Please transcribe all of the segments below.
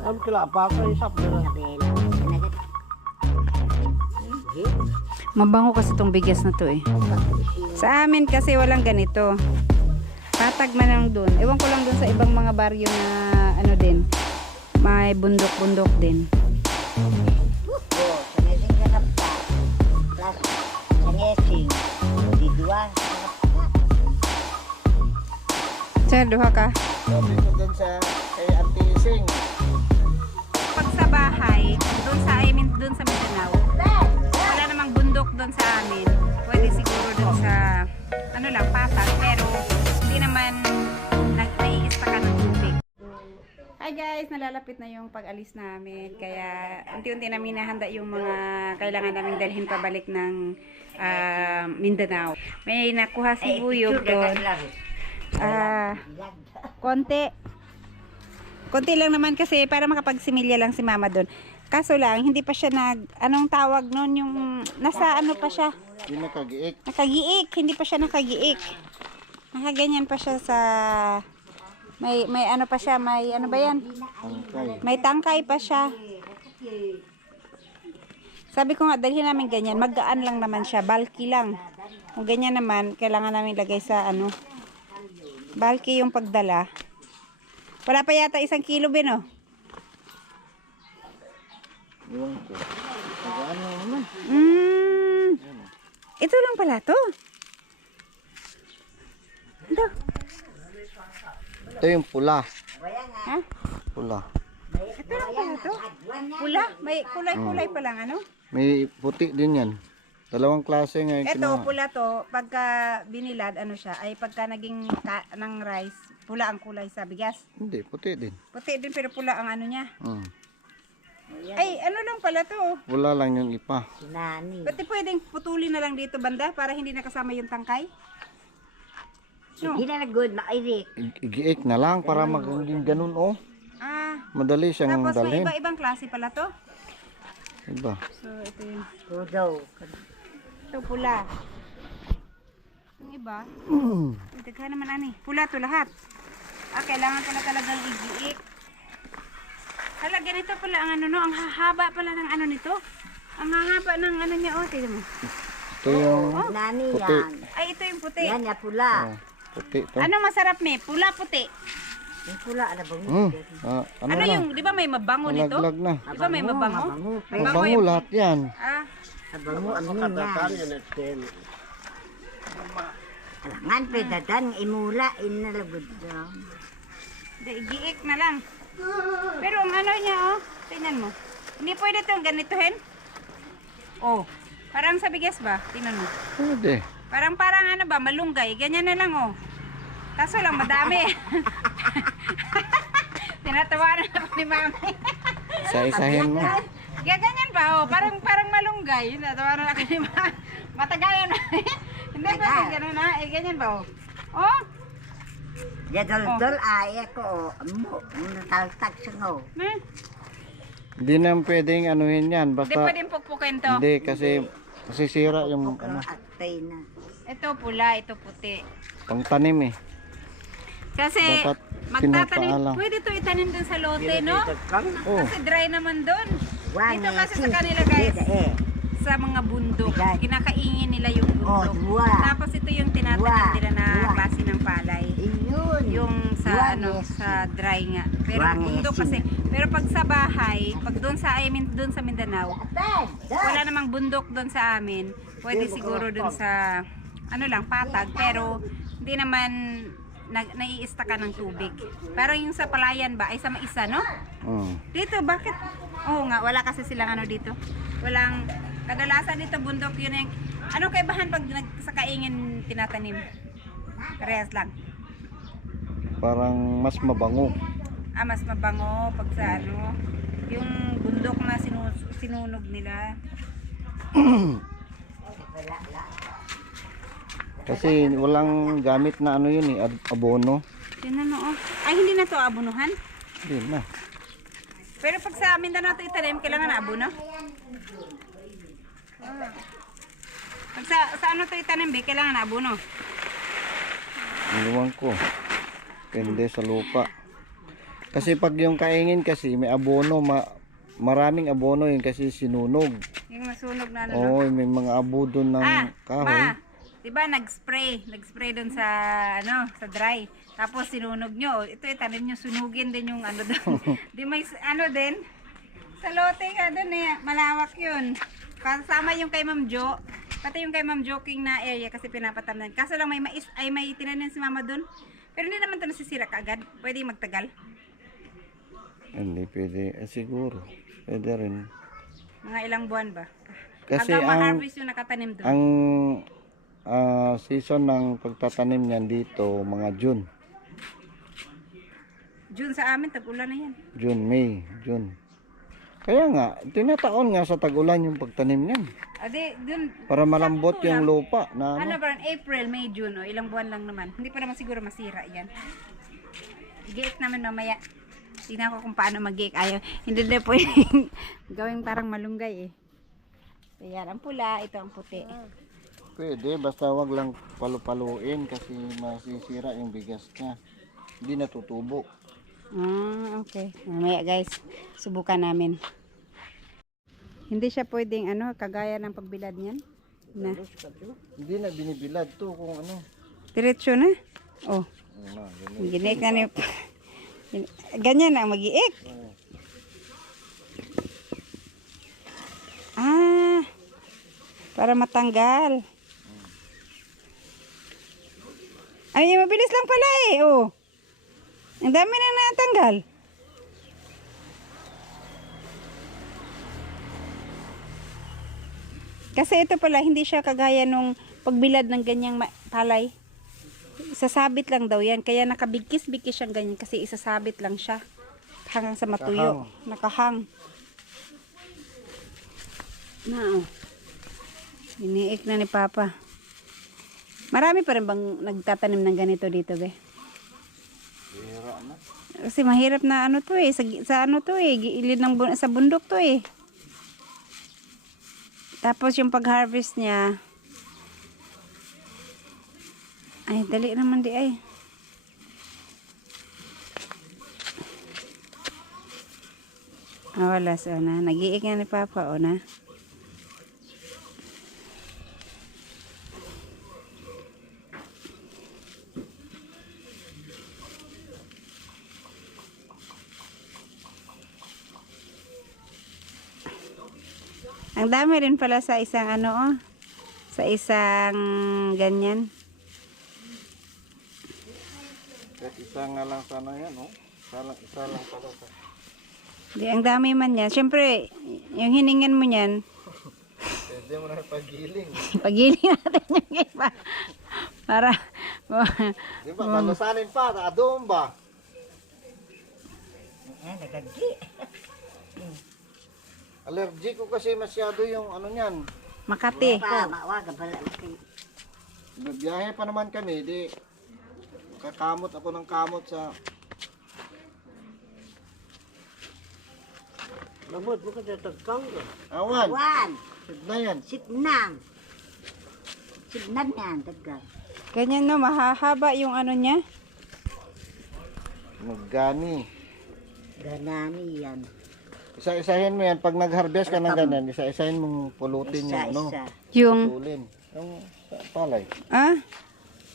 Ang kilapa ko isap na. Mabango kasi itong bigas na to eh. Sa amin kasi walang ganito. Patag man lang dun. Ewan ko lang dun sa ibang mga baryo na ano din. May bundok-bundok din. Sir, duha ka? Sabi ko dun sa kay Auntie Ising. Pag sa bahay, dun sa amin, dun sa Mindanao, wala namang bundok dun sa amin. Pwede siguro dun sa ano lang, patag. Pero hindi naman naiista ka ng tubig. Hi guys, nalalapit na yung pag-alis namin. Kaya unti-unti namin nahanda yung mga kailangan naming dalhin pabalik ng Mindanao. May nakuha si Buyog doon. Konti lang naman kasi para makapagsimilya lang si Mama doon. Kaso lang, hindi pa siya anong tawag noon, yung nasa ano pa siya? Hindi nakagiik. Nakagiik, hindi pa siya nakagiik. Nakaganyan pa siya sa may ano pa siya, may ano ba yan? Tangkay. May tangkay pa siya. Sabi ko nga, dalhin namin ganyan, magaan lang naman siya, bulky lang. Kung ganyan naman, kailangan namin lagay sa ano, bulky yung pagdala. Wala pa yata 1 kilo, Bino. Iwan ko. Ano naman? Ito lang pala to. Ito. Ito yung pula. Ha? Pula. Ito lang pala to. Pula? May kulay-kulay pa lang, ano? May puti din yan. Dalawang klase nga yung Ito, kinuha. pula to. Pagka binilad, ano siya, ay pagka naging ng rice, pula ang kulay sa bigas. Hindi, puti din. Puti din pero pula ang ano niya. Ay, ano lang pala to. pula lang yung ipa. Ba't di pwedeng putulin na lang dito banda para hindi nakasama yung tangkay? No. Hindi na nag-good, makairik. Igiik na lang para maging ganun oh. Madali siyang Tapos may dalhin. iba-ibang klase pala to. Iba. So, ito yung Tudaw. ito pula. Yung iba, daghan naman ani. Pula to lahat. Kailangan pala talagang igiik. Hala, ganito pala ang ano no, ang hahaba pala ng ano nito. Ang hahaba ng ano niya, tingnan mo. Ito yung Nani puti. yan. Ay, ito yung puti. Yan na pula. Puti to. Ano masarap me? Pula puti. Yung pula, ano bang Ano Ano lang? yung, di ba may mabango nito? Malaglag na. Di ba may mabango? Mabango lahat yan. Mabango, ano yan. Alangan, pedadan, imula, inalagod lang. Giik na lang. Pero ang ano niya, tingnan mo. Hindi pwede itong ganituhin. Parang sa bigas ba? Tingnan mo. Pwede. Parang ano ba, malunggay. Ganyan na lang, Kaso lang, madami. Tinatawanan na po ni Mami. Isa-isahin mo. Ganyan ba, Parang malunggay. Tinatawanan na ni Mami. Matagayan na. Hindi pwede ganun na. Ganyan ba, Yadol-dol, ay ako, nataltag siya ngo. Hindi na pwedeng anuhin yan. Hindi Basta pwedeng pukpukin to. hindi kasi masisira yung ano, Atay na. Ito pula, ito puti. pangtanim eh. Kasi Dapat magtatanim, pinapaalam. pwede to itanim dun sa lote, no? Oh. Kasi dry naman dun. Dito kasi sa Wangit. kanila, guys, sa mga bundok, kinakaingin nila yung bundok. Dua. Tapos ito yung tinatanim nila na Dua. klase ng palay. Iyon. Yung sa Wangis. sa dry nga. Pero Wangis bundok kasi. Pero pag sa bahay, pag doon sa doon sa Mindanao, wala namang bundok doon sa amin. Pwede siguro doon sa ano lang, patag, pero hindi naman naiista ka ng tubig. Parang yung sa palayan ba, ay sa maisa, no? Dito, bakit? Oo nga, wala kasi silang ano dito. Walang, kadalasan dito bundok yun yung, ano kaibahan pag sa kaingin tinatanim? Parehas lang. Parang mas mabango. Mas mabango pag sa ano, yung bundok na sinunog nila. Kasi walang gamit na ano yun eh, abono. Yun ano, Ay, hindi na to abunuhan. Hindi na. Pero pag sa Mindanao ito itanim, kailangan na abuno. Pag sa ano to itanim, kailangan na abuno. Inuwan ko. Depende sa lupa. Kasi pag yung kaingin kasi may abono, maraming abono yun kasi sinunog. Yung masunog na ano, no? Oo, may mga abo doon ng kahoy. Ma, 'di ba nag-spray doon sa sa dry. Tapos sinunog nyo. Ito itanim nyo, sunugin din yung ano doon. Di may ano din. Sa lote nga doon eh, malawak 'yun. Kasama yung kay Ma'am Jo. Pati yung kay Ma'am Joking na area kasi pinapatamnan. Kaso lang may mais ay may tinanim si Mama doon. Pero hindi naman 'to nasisira kaagad. Pwede magtagal. Hindi pwede. Siguro. Pwede rin. Mga ilang buwan ba? Kasi hanggang ma-harvest yung nakatanim doon. ang season ng pagtatanim niyan dito, mga June. June sa amin, tag-ulan na yan. June, May, June. Kaya nga, tinataon nga sa tag-ulan yung pagtanim niyan. Ade, dun, Para malambot sakto yung lang. lupa na Ano ba, April, May, June, o ilang buwan lang naman. Hindi pa naman siguro masira yan. I-giik naman mamaya. Tingnan ko kung paano mag-giik. Ayaw, hindi na pwedeng gawing parang malunggay eh. So, yan, ang pula, ito ang puti. Pwede, basta wag lang palu-paluin kasi masisira yung bigas niya. Hindi natutubo. Okay. Mamaya guys, subukan namin. Hindi siya pwedeng kagaya ng pagbilad niyan. Na. Hindi na binibilad to kung ano. Diretso na. Oh. Ganun. Ginik na ni. Ganyan na mag-iik. Para matanggal. Ay, mabilis lang pala eh. Oh. Ang dami na natanggal. Kasi ito pala, hindi siya kagaya nung pagbilad ng ganyang palay. Isasabit lang daw yan. Kaya nakabigkis-bigkis siyang ganyan kasi isasabit lang siya. Hanggang sa matuyo. Nakahang. Na oh. Iniik na ni Papa. Marami pa rin bang nagtatanim ng ganito dito, be? Bihira na. Kasi mahirap na to eh. Sa to eh. Gilid ng sa bundok to eh. Tapos yung pag-harvest niya. Ay, dali naman di ay. Wala sa na. Nag-iik nga ni Papa, o na. Ang dami rin pala sa isang sa isang ganyan. Kahit isa nga lang sana yan, oh. Isa lang pala. Di, ang dami man yan. Siyempre, yung hiningan mo yan, Pwede mo na pagiling. pagiling natin yung iba. Para, Di ba, malusanin pa, doon ba? Nagagi. Allergic ko kasi masyado yung niyan. Makati. Mawaga pala. Biyahe pa naman kami, di kakamot ako ng kamot sa Mamod mo ka tatagkang ko. awan. Wan. Sidna yan. Sitnang. Sitnan yan. Tagkang. Ganyan no, mahahaba yung niya. Magani. Ganani yan. Isa-isahin mo yan. Pag nag-harvest ka ng ganyan, isa-isahin mong pulutin yung Isa-isa. Yung, tulin. Yung palay.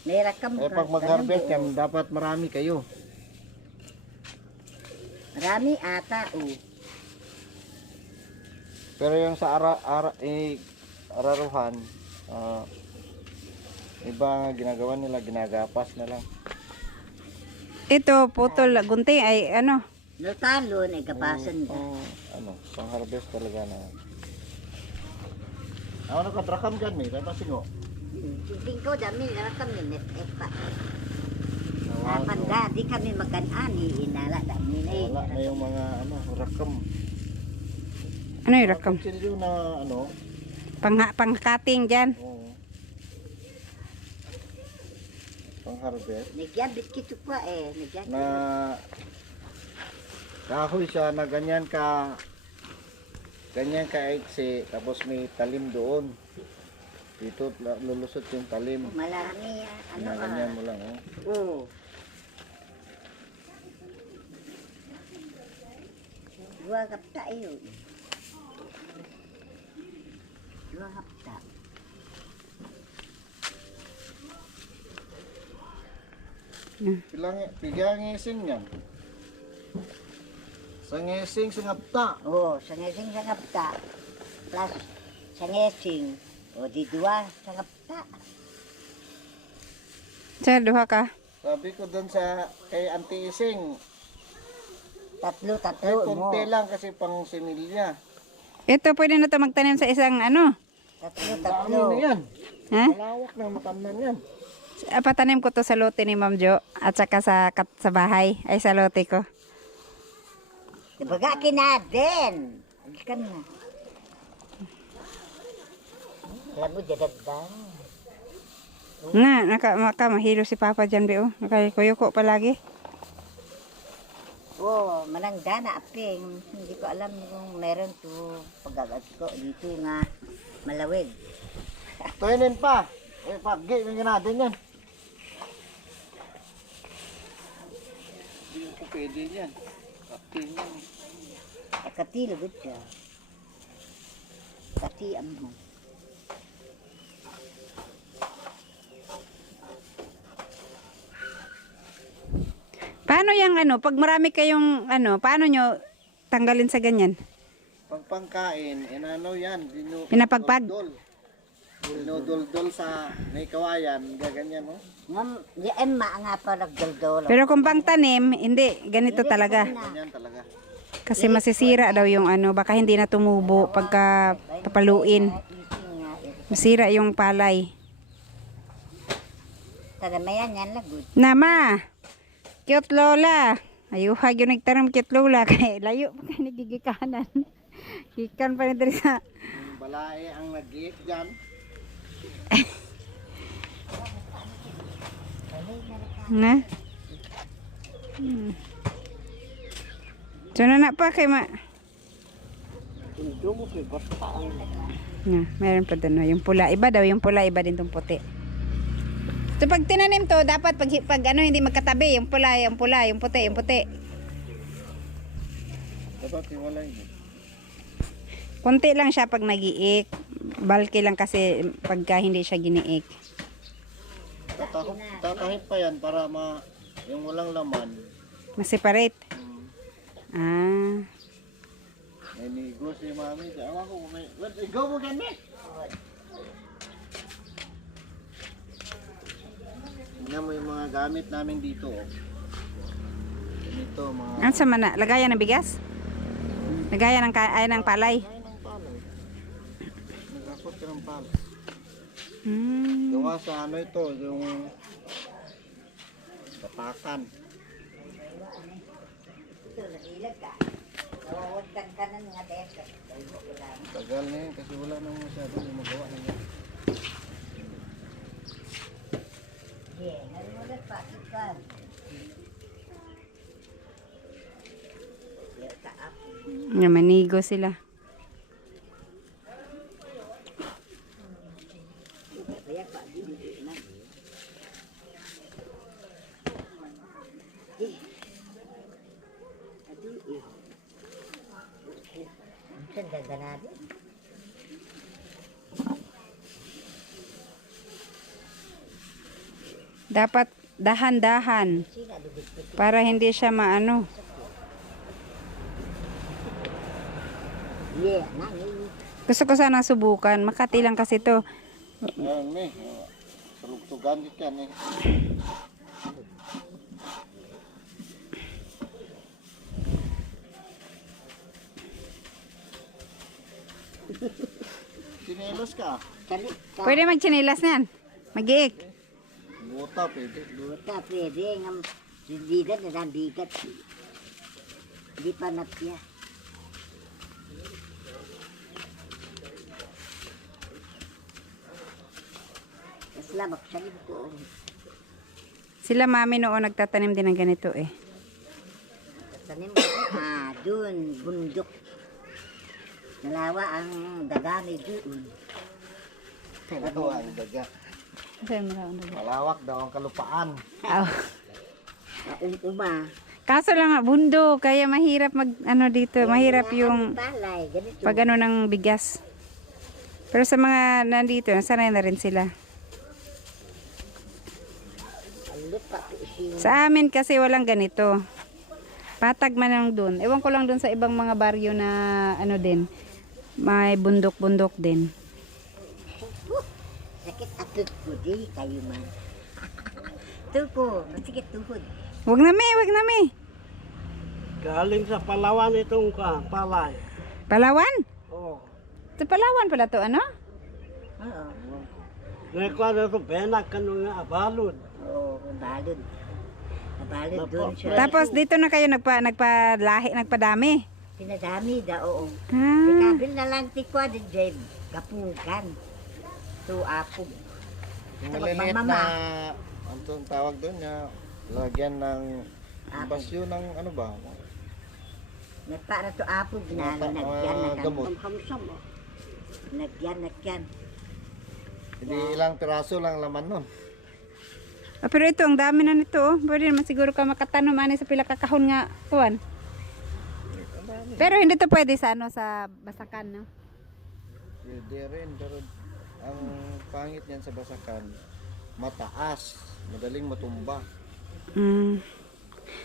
Merakam Eh pag mag-harvest yan, dapat marami kayo. Marami ata. Pero yung sa araruhan, iba nga ginagawa nila, ginagapas na lang. ito, putol, gunting, ay Natalon ay kapasan ka. Pang harvest talaga na. Ako nakadrakam dyan, may tapasin mo. Tingin ko dami narakam minit. Napanda, di kami maganani. Inala dami na Wala na yung mga rakam. ano yung rakam? Kutsilyo na Pang-cutting dyan. oo. Pang harvest. Nagyan biskit pa Nagyan. Na kahoy siya na ganyan ka iksi, tapos may talim doon. Dito lulusot yung talim. Malami Na ganyan mo lang, oh. Oo. Dua kapta yun. Dua kapta. Pigang ngising yan. Sa ngising, sa ngapta. Oo, sa ngesing sa kapta. Plus sa ngesing. O di dua sa kapta. Sir, duha ka. Sabi ko doon sa kay Auntie Ising, Tatlo ay mo. konti lang kasi pang similya. Ito, pwede na ito magtanim sa isang ano. Tatlo. Dami na yan. Ha? Malawak na matamnan yan. Patanim ko to sa lote ni Ma'am Jo at saka sa bahay. Ay, sa lote ko. Dibaga kinadin. Alikan na. Alam mo, dadagdag. Naka mahilo si Papa dyan, Bio. Nakakuyuko palagi. Oo, malangga na aping. Hindi ko alam kung meron to pagagat ko dito nga malawig. Tuwinin pa. Eh, paggi, may natin yan. Hindi ko pwede yan. Kaptin yan. Kati lubid siya. Kati mo. Paano yung ano, pag marami kayong ano, paano nyo tanggalin sa ganyan? Pag pangkain, inano yan. Pinapagpag? Dinudol-dol sa may kawayan. Gaganyan, no? Ngam, di emma nga pa nagdaldol. Pero kung pang tanim, hindi, ganito talaga. Ganyan talaga. Kasi masisira daw yung ano, baka hindi na tumubo pagka papaluin. Masira yung palay. Tagamayan yan lagod. Nama, cute lola. Ayuhag yung nagtaram cute lola. Kaya layo pa kayo nagigikanan. Ikan pa rin dito sa... Yung balae ang nag-iik dyan. Na? So na pa kay ma... Indo mo kay basta ang Na, meron pa doon. Yung pula, iba daw. Yung pula, iba din tong puti. So pag tinanim to, dapat pag ano, hindi magkatabi. Yung pula, yung puti, yung puti. Dapat hiwalay mo. Kunti lang siya pag nag-iik. Balki lang kasi pagka hindi siya giniik. Tatahip pa yan para yung walang laman. Mas-separate. Ah. May nigo si mami. Ewan ko kung may... Ikaw mo gani! Tingnan mo yung mga gamit namin dito. Oh. Ganito mga... Ano sa mana? Lagayan ng bigas? Lagayan ng, ng palay? Ay, ng palay. Nagkakot ka ng palay. Hmm. Gawa sa ano ito, yung... Tapakan. ito nagilag ka. Nawawagdan ka ng nga desa. Tagal na yun kasi wala nang masyadong magawa na yan. Yeah, nalimulat pa. Ikan. Manigo sila. Kaya pa, di na. Saan ganda natin? Dapat dahan-dahan para hindi siya maano. Yeah, nangin. Gusto ko sana subukan. Makati lang kasi to. Ayan, may. Salugtugan dit yan eh. Sinelos ka. Kali ka. Pwede magtsinilas niyan. Mag-iik. Buta, pwede. Buta, pwede. Ngam, bigat na lang bigat. Di pa natya. Labak sa ko. Sila mami noon nagtatanim din ng ganito eh. Tanim dun, bundok. Nalawa ang dagami doon. Ito ang daga. Saan mo raw nag- Malawak daw ang kalupaan. Aw. Uma. Kaso lang nga, bundo, kaya mahirap mag, ano dito, mahirap yung Palay, ganito. pag ano ng bigas. Pero sa mga nandito, nasanay na rin sila. Ang lupa, isin. Sa amin kasi walang ganito. Patag man lang dun. Ewan ko lang dun sa ibang mga baryo na ano din. May bundok-bundok din. Sakit atut ko, di kayo man. Tuko, masikit tuhod. Wag na mi, wag na mi. Galing sa Palawan itong palay. Palawan? Oh. Sa Palawan pala to, ano? Oo. Nagkuha na ito, benak ka nung abalod. Oo, balod. Nabalod doon siya. Tapos dito na kayo nagpalahi, nagpadami. Pinadami da, oo. Ah, Kabil na lang tikwa din dyan. Kapugan. To apog. Yung Sa maliliit magmamama. na, ang tawag doon niya, lagyan ng Apog. basyo ng ano ba? Nagpara to apog na Mga nagyan na gamot. Hamsam. Nagyan. Hindi ilang piraso lang laman nun. ah, pero ito, ang dami na nito. Oh. Pwede naman siguro ka makatanom ani sa pila kakahon nga tuwan. Pero hindi to pwede sa ano, sa basakan, no? Pwede rin, pero ang pangit niyan sa basakan, mataas, madaling matumba. Mm.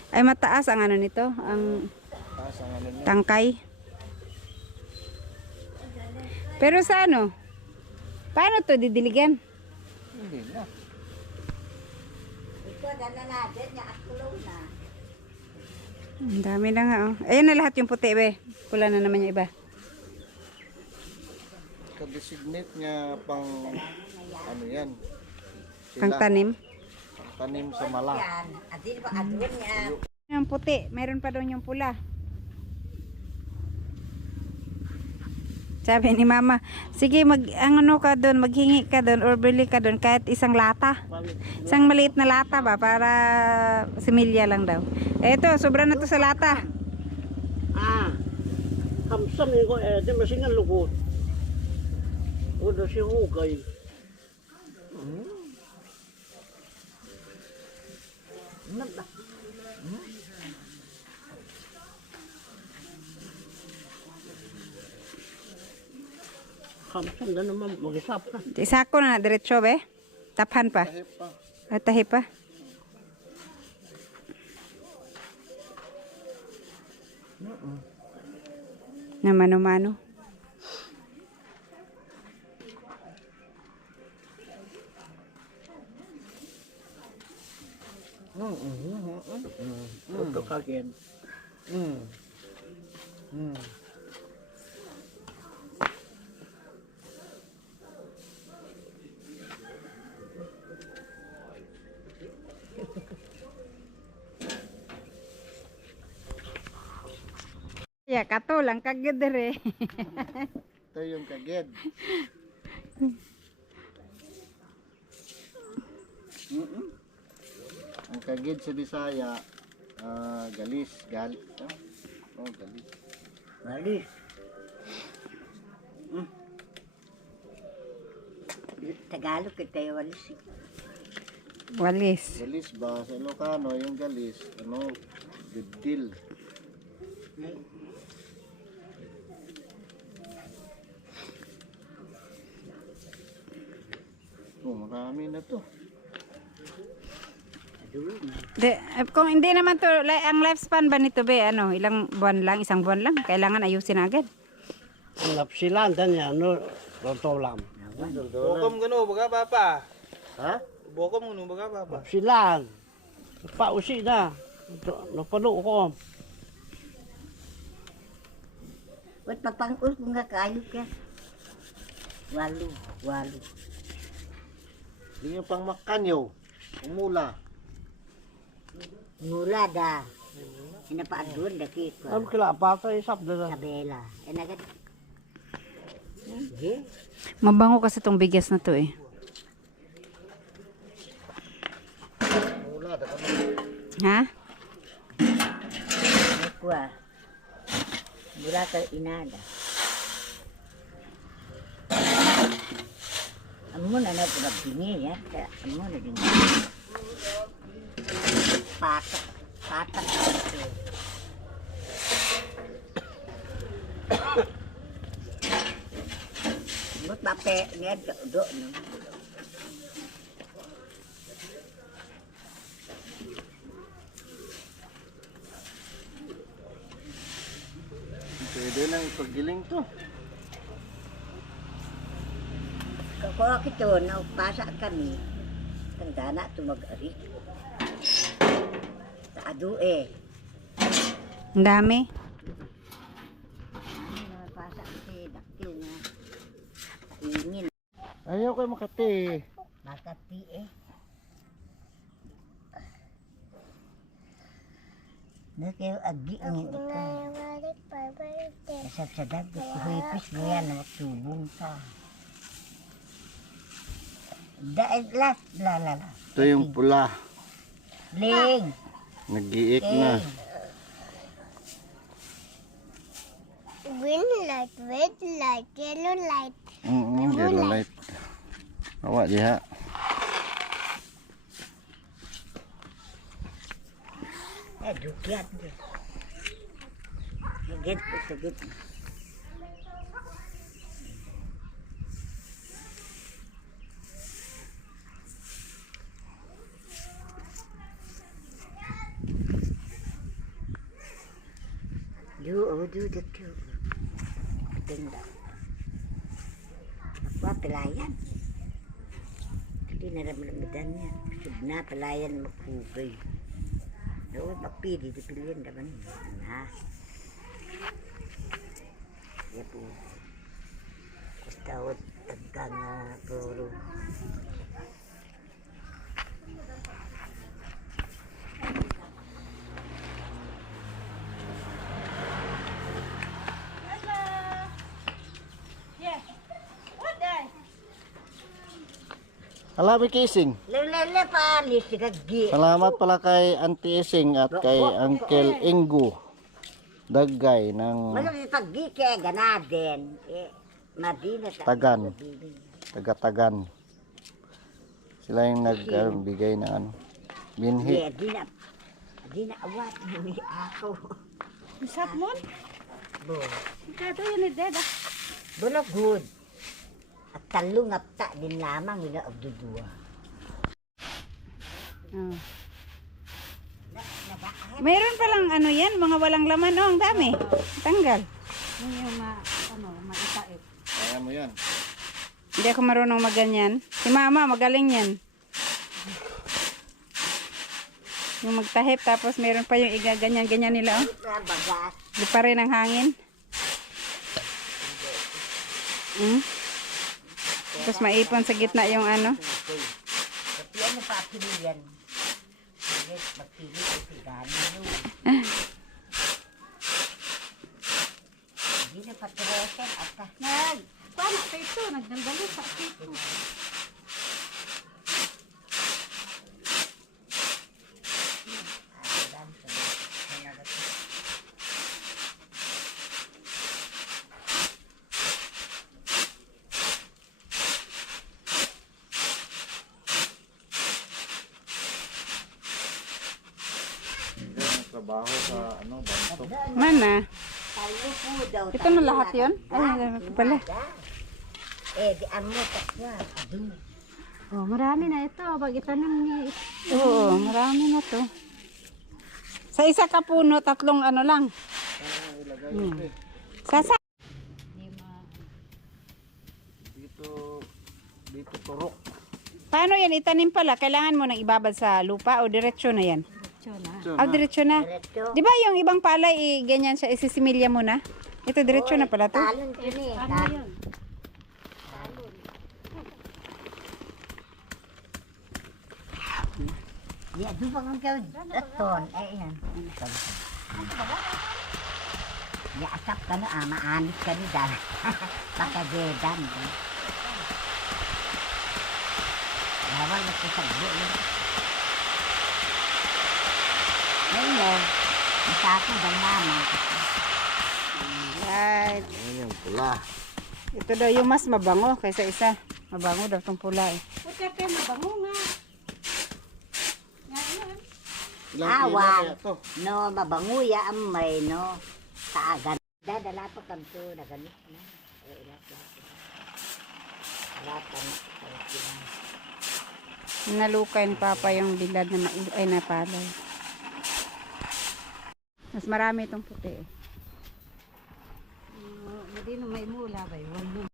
Ay mataas ang ano nito, ang Taas ang ano niya. tangkay. Pero sa ano? Paano to didiligan? Hindi na. Ito, dala natin niya at kulong na. Ang dami na nga, oh. Ayan na lahat yung puti, be. Pula na naman yung iba. Ka-designate niya pang ano yan. Pang tanim. Pang tanim sa mala. Yan. At di ba adun niya. Yung puti, mayroon pa doon yung pula. Sabi ni mama, sige ang ano ka doon, maghingi ka doon or bili ka doon kahit isang lata. Isang maliit na lata ba para similya lang daw. Eto, sobra na to sa lata. Hamsam yun ko, di masingan lukot. O na si Hukay. Hamsam na naman, mag-isap ka. Isako na diretso be. Taphan pa. Kahit pa. Ay, tahi pa. Na mano-mano. Ito kagin. Mm. Mm. Ya, kato lang kagid dire. Ito yung kagid. Ang kagid sa Bisaya, galis. Oh, galis. Walis. Tagalog kita yung walis. Walis. Galis ba? Sa Ilocano, yung galis, ano, didil. Oh, marami na to. Kung hindi naman to, ang lifespan ba nito be, ano, ilang buwan lang, isang buwan lang, kailangan ayusin agad. Napsilan, dan no, totoo lang. Bokom gano baga papa. Ha? Bokom gano baga papa. Napsilan. Pausi na. Napalo ko. Ba't papangul kung nga kayo ka? Walo. Hindi yung pang makanyo. Umula. Mula da. Inapaadun da kiko. Ano kila, pata isap na. Sabela. Nagad. Sige. Mabango kasi tong bigas na to eh. Umula, dapat Ha? Kuha. Mula ka inada. Amo na na pinabingi ya. Amo na din. Patak. patak. Mut bape niya do no. Pwede nang ipaggiling to. Kaya kito, naupasa kami. Tanda na tumag-ari. Sa adu eh. Ang dami. Napasa kasi daktil na. Kaingin. Ayaw kayo makati. Makati eh. Nakayo agi ang ito. Nasagsadag, kuhipis mo yan, magsubong ka. La. Ito yung pula. Ling! Nag-iik na. Green light, red light, yellow light. Yellow light. Awak dia. Dukiat dia. Sagit. Do the two. Ganda. Apa pelayan? Hindi na naman niya. Sub na pelayan magpugay. Dapat magpili, dipilihan naman. Ha? Ya po. Kustawat tagkang puro. Alami Kising. Lele pa, lisigagi. Salamat pala kay Auntie Ising at kay Uncle Ingo. Daggay ng Malami paggi kaya ganaden. Madina sa Tagan. Taga-Tagan. Sila yung nagbigay ng ano, binhi. Di na awat ni ako. Isap mo? Bo. Ikaw yun ni Deda. Bono good. At talong apta din lamang ina agdudua. Oh. Mayroon palang ano yan, mga walang laman. Oh, ang dami. Tanggal. Yung maitait. Kaya mo yan. Hindi ako marunong maganyan. Si mama, magaling yan. Yung magtahip, tapos meron pa yung igaganyan-ganyan nila. Oh. Bagas. Di pa rin ang hangin. Tapos maipon sa gitna yung ano. Tapi ano pa pilihan? Magpili ko si Gani yun. Hindi na patresen at Paano sa ito? Nagdandalo sa ito. Trabaho sa ano, bantok. Mana? Talupo daw. Ito na lahat yun? Ay, ito pala. Di amo takya. Oh, marami na ito. Pag itanim niya ito. Oo, marami na to. Sa isa ka puno, tatlong ano lang. Sasa. Dito turok. Paano yan itanim pala? Kailangan mo nang ibabad sa lupa o diretso na yan? Diretso na. Di ba yung ibang palay, ganyan siya, isisimilya mo na? Ito, diretso na pala to. Talon yun eh. Talon. Ya, dupa kang gawin. Aton. Ayan. Ya, asap ka na. Maanis ka ni Dan. Pakagedan. Bawal na ko sa buo. Ngayon, masako dal mama. Right. Ayan yung pula. Ito daw yung mas mabango kaysa isa. Mabango daw itong pula eh. Mabango nga. Ilang kilo Awang. kaya to? No, mabanguya ang may, no. Kaagan. Dadala pa kami to na ganit na. Rata na. Nalukay ni Papa yung bilad na ay napalay. Mas marami itong puti eh. Hindi na may mula ba yun?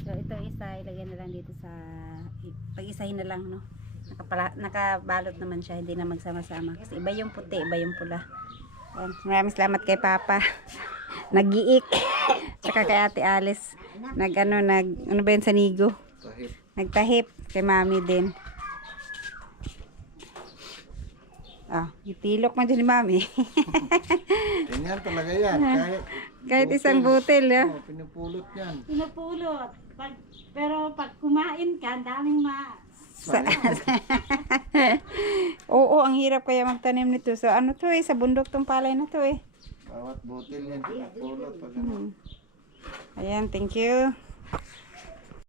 So itong isa, ilagyan na lang dito sa pag-isahin na lang, no? Nakabalot naman siya, hindi na magsama-sama. Kasi iba yung puti, iba yung pula. Ayan. Maraming salamat kay Papa. Nag-iik. Tsaka kay Ate Alice. Ano ba yun sa Nigo? Tahip. Nagtahip. Kay Mami din. Itilok man dyan ni Mami. Ganyan talaga yan. Kahit isang butil, ya. Pinupulot yan. Pinupulot. Pero pag kumain ka, ang daming Oo, ang hirap kaya magtanim nito. So ano to sa bundok tong palay na to Bawat butil yan pinupulot. Ayan, thank you.